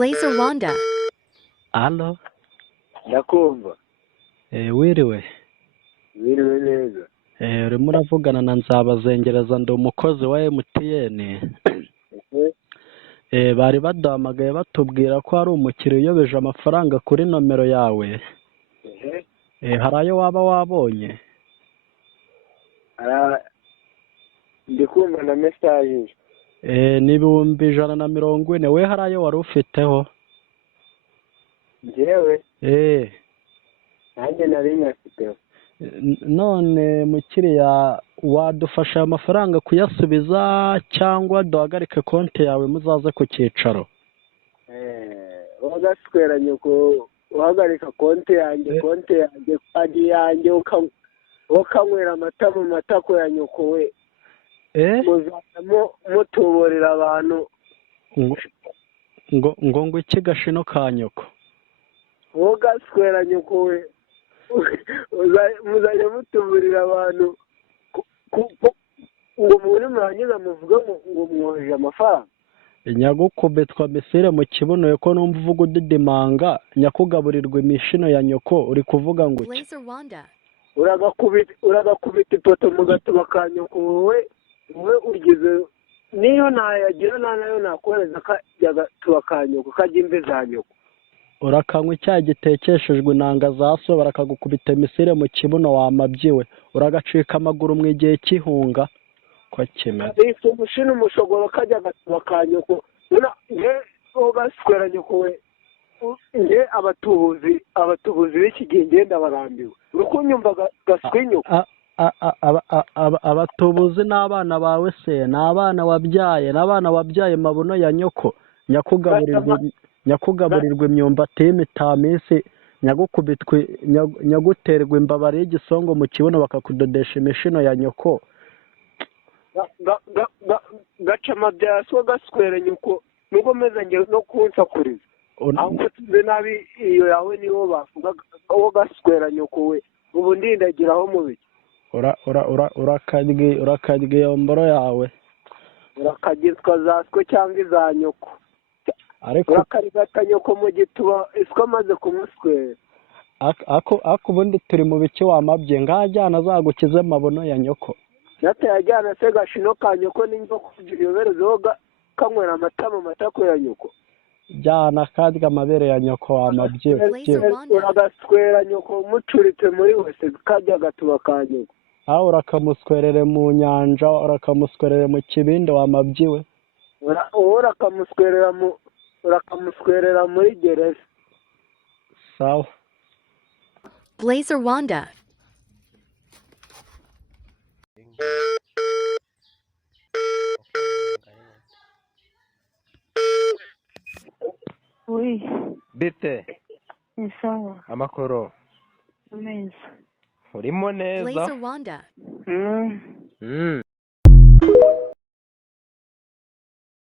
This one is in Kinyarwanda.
Blazer Wanda. Halo, ndakumva wiriwe. biriwe neza. Urimo uravugana na Nzabazengereza, ndi umukozi wa MTN. Bari baduhamagaye batubwira ko hari umukiriya uyobeje amafaranga kuri nomero yawe. Hari ayo waba wabonye? Ndi kumva na message. Ni ibihumbi 140. We hari ayo wari ufiteho? Njyewe Eh, nanjye nari nyafiteho. none mukiriya wadufasha aya mafaranga kuyasubiza cyangwa duhagarike konti yawe muzaze ku cyicaro? Wagasweranye ko uhagarika konti yanjye yanjye ukanywera amata mu matako ya nyoko we. Muzamo mutuburira abantu. ngo iki gashino ka nyoko? Wagasweranye ko we muzajya mutuburira abantu ngo muri murangiza muvuga ngo mwoheje amafaranga. Nyagukubitwa misire mu kibuno ko numva uvuga udidimanga, nyakugaburirwa imishino ya nyoko, uri kuvuga ngo iki? Blazer Wanda. uragakubita ipoto mu gatuba ka nyoko wowe ugize niyo nayagira nayo nakohereza kajya gatuba ka nyoko kajya imvi za nyoko. Urakanywa icyayi gitekeshejwe inanga za so, barakagukubita misire mu kibuno wamabyiwe, uragacika amaguru mu gihe cy'ihunga ko kimeze. Isi umushino umushogoro kajya gatuba ka nyoko. Nge ugaswera nyoko we. Nge abatubuzi b'iki gihe ngenda barambiwe. Urukunyumva gaswe nyoko. Abatubuzi n'abana bawe se, n'abana wabyaye mabuno ya nyoko, nyakugaburirwa imyumbati y'imitamisi, nyaguterwa imbabari y'igisongo mu kibuno bakakudodesha imishino ya nyoko. Gaca amabyaso gaswera nyoko nubwo meze nge no kunsakuriza. Ahubwo tuzi nabi iyo yawe niwo bavuga uwo gaswera nyoko we. Ubu ndindagiraho mu biki. Urakarya iyo mboro yawe. Urakagitwa zaswe cyangwa iza nyoko. Ariko urakarigata nyoko mu gituba iswa amaze kumuswera. ako ubundi turi mu biki wamabye, ngajyana azagukize mabuno ya nyoko. Natayajyana se gashino ka nyoko n'injoko kugiyoberezeho kanywera amata mu matako ya nyoko. Jyana karya amabere ya nyoko wamabye. Uragaswera nyoko mucuritse muri wese kajya gatuba ka nyoko. Aho urakamuswerere mu nyanja, urakamuswerere mu kibindi wamabyiwe. urakamuswerera muri gereza. Sawa. Blazer Wanda. Oui, Bite, ni sawa. amakoro, Neza. urimo neza? Blazer Wanda. Mm. Mm.